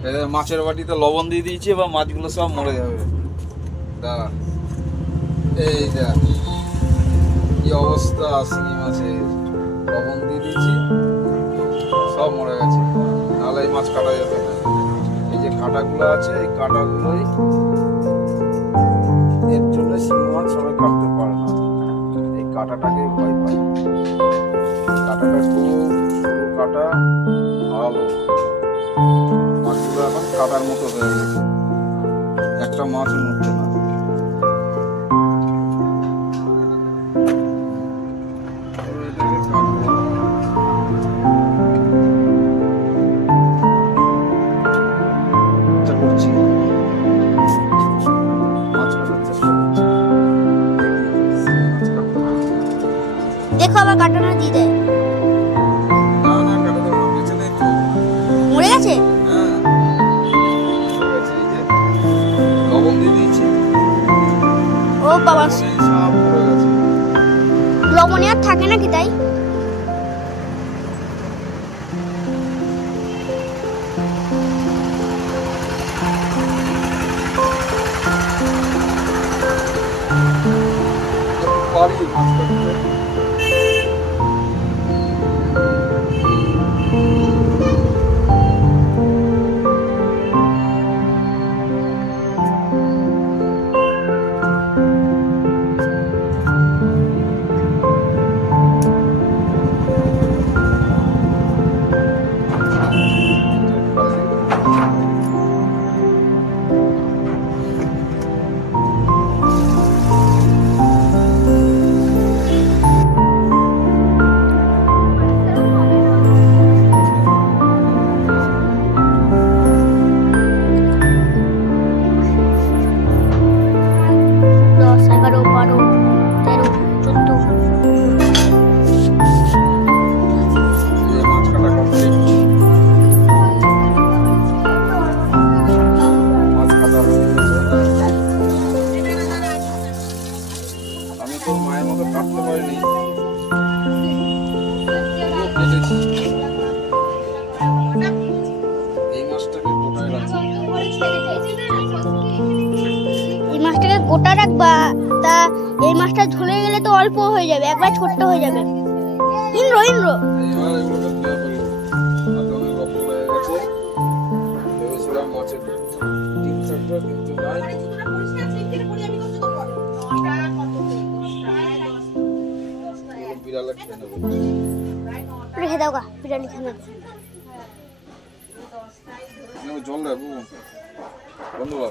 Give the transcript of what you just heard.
মাছের বাটিতে লবণ দিয়ে দিয়েছি, এবার মাছগুলো সব মরে যাবে। দাঁড়া, এই দেখ কি অবস্থা, শিঙি মাছের লবণ দিয়ে দিয়েছি, সব মরে গেছে। নাহলে এই মাছ কাটা যাবে না। এই যে কাঁটাগুলো আছে, এই কাঁটাগুলোই এর জন্য শিঙি মাছ সবাই কাটতে পারে না। এই কাঁটাটাকে ভয় পায়। কাঁটাটা খুব সরু কাঁটা, ভালো। মাছগুলো এখন কাটার মতো হয়ে গেছে, একটা মাছ নড়ছে না। দেখো আবার কাটানো দিয়ে দেয়। না না, কাটা দেবো না, বেঁচে নেই তো। মরে গেছে? হ্যাঁ, লবণ দিয়ে দিয়েছি। ও বাবা, সব মরে গেছে। লবণে আর থাকে নাকি তাই? পারি মাছ কাটতে। আমি তো মায়ের মতো কাটতে পারিনি, কেটেছি। এই মাছটাকে গোটায় রাখছি। এই মাছটাকে গোটা রাখবা, তা এই মাছটা ঝুলে গেলে তো অল্প হয়ে যাবে, একবার ছোট্ট হয়ে যাবে। ইন্দ্র ইন্দ্র এইবার এগুলোকে ধুয়ে ফেলবো। হাতে অনেক রক্ত লেগে গেছে। ভেবেছিলাম মাছের ডিম থাকবে, কিন্তু নাই। বিড়ালে খেয়ে নেবে। রেখে দাও গা, বিড়ালি খানা। জল দেবো বন্ধুরা।